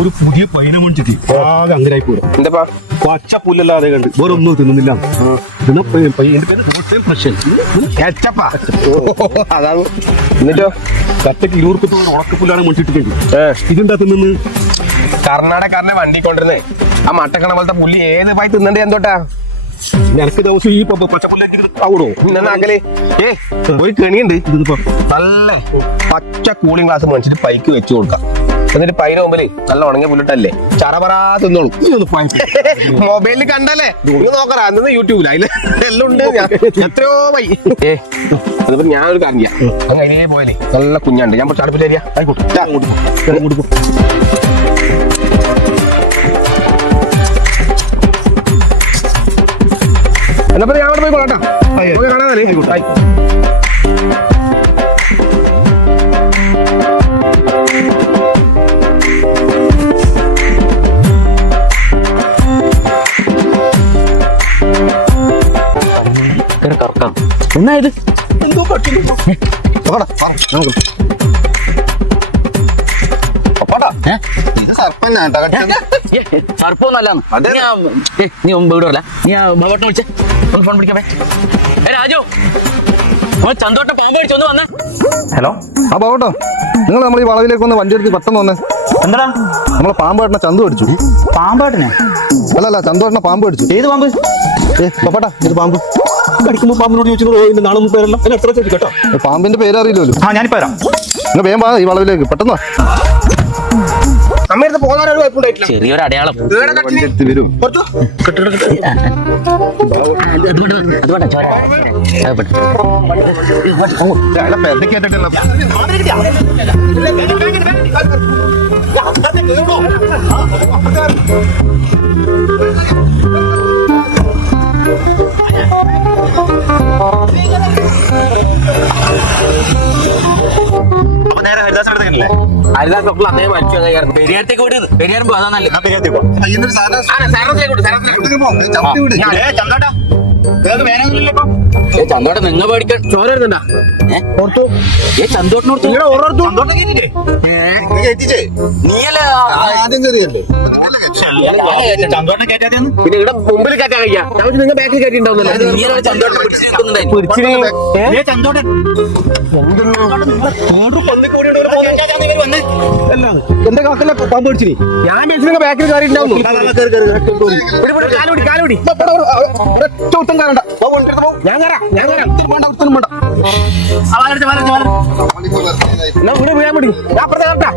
ഒരു പുതിയ പൈന മേടിച്ചിട്ട് ആകെ അങ്ങനായി പോരും. എന്താ പച്ച പുല്ലല്ലാതെ കണ്ട് വേറെ ഒന്നും തിന്നുന്നില്ല. അതാണ്. എന്നിട്ടോ കത്തക്ക് 20 രൂപ ഉണക്കപ്പുല്ലാണ് മേടിച്ചിട്ടുണ്ട്. ഇതെന്താ തിന്നുന്നു? കർണാടകക്കാരനെ വണ്ടി കൊണ്ടിരുന്നേ ആ മട്ടക്കണ പോലത്തെ പുല്ലി ഏത് പായി തിന്നണ്ടേ എന്തോട്ടാ നിനക്ക് ദിവസം ഈ പച്ചപ്പുല്ലാക്കി ആവണോ? അകലെ ഒരു കെണിയുണ്ട് നല്ല പച്ച കൂളിംഗ് ഗ്ലാസ് മേടിച്ചിട്ട് പൈക്ക് വെച്ച് കൊടുക്കാം. എന്നിട്ട് പൈന മുമ്പില് നല്ല ഉണങ്ങിയ പുല്ലിട്ടല്ലേ ചറപറാ തിന്നോളൂ. മൊബൈലിൽ കണ്ടല്ലേ നോക്കറാ അന്ന് യൂട്യൂബിൽ അതില് എല്ലാം ഉണ്ട്. എത്രയോ പൈ അതിപ്പോ ഞാനൊരു കാര്യം ചെയ്യാം. അങ്ങ് അതിലേ പോയല്ലേ നല്ല കുഞ്ഞുണ്ട്. ഞാൻ കുറച്ച് അടുപ്പിൽ തരിക. ആയിക്കോട്ടെ എന്നപ്പോ ഞാൻ അവിടെ പോയി കൊള്ളാട്ടാ. കാണാനല്ലേ എന്നാ ഇത് എന്തോ ഇത് സർപ്പന്നാട്ടാ. സർപ്പൊന്നല്ല. നീ മുമ്പ് ഇവിടെ വരല. നീ ബോട്ടം വിളിച്ചേ ഫോൺ പിടിക്കേ. രാജു ചന്തോട്ടം പാമ്പ് അടിച്ചു ഒന്ന് വന്നേ. ഹലോ ആ ബാബോട്ടോ, നിങ്ങൾ നമ്മൾ ഈ വളവിലേക്ക് ഒന്ന് വണ്ടി എടുത്ത് പെട്ടെന്ന് വന്നേ. എന്താ നമ്മളെ പാമ്പാട്ടിനെ ചന്തു അടിച്ചു. പാമ്പാട്ടിനെ? അല്ലല്ല, ചന്തുവാട്ടിനെ പാമ്പ് അടിച്ചു. ഏത് പാമ്പ്? പപ്പാട്ടാ ഇത് പാമ്പ്. കടിക്കുമ്പോ പാമ്പിനോട് ചോദിച്ചു നാളെ പേരല്ല എത്ര ചോദിച്ചു കേട്ടോ. പാമ്പിന്റെ പേര് അറിയില്ലല്ലോ. ആ ഞാനിപ്പോ വരാം. നിങ്ങൾ വേഗം വാ ഈ വളവിലേക്ക് പെട്ടെന്ന്. അമ്മയടുത്ത് പോകാനൊരു കുഴപ്പമുണ്ടായിട്ടില്ല. ചെറിയൊരു അടയാളം വരും. ഹരിദാസ് അതേ മരിച്ചു. പെരിയാരത്തേക്ക് വിടുന്നത്. പെരിയാറും പോകാൻ നല്ല ചന്തോട്ട നിങ്ങൾ പേടിക്കാൻ ചോര വരുന്നുണ്ടാ? ചന്തോട്ടിനോട് നീയല്ലേ പിന്നെ ഇവിടെ മുമ്പിൽ കയറ്റാൻ കഴിയാ. നിങ്ങൾ ബാക്കിൽ കയറ്റി ഉണ്ടാവുന്നല്ലോ. ചന്തോട്ടം പിടിച്ചു നിൽക്കുന്നുണ്ടായി. എന്റെ കാക്കല്ല പാമ്പ് പിടിച്ചിനി. ഞാൻ ബസ്സിൽ ബാക്കിൽ കയറി ഉണ്ടാവുന്നു. ഞാൻ കയറാം. എന്നാ ഇവിടെ വീഴാൻ മതി. ഞാൻ അപ്പുറത്തെ കയറട്ടാ.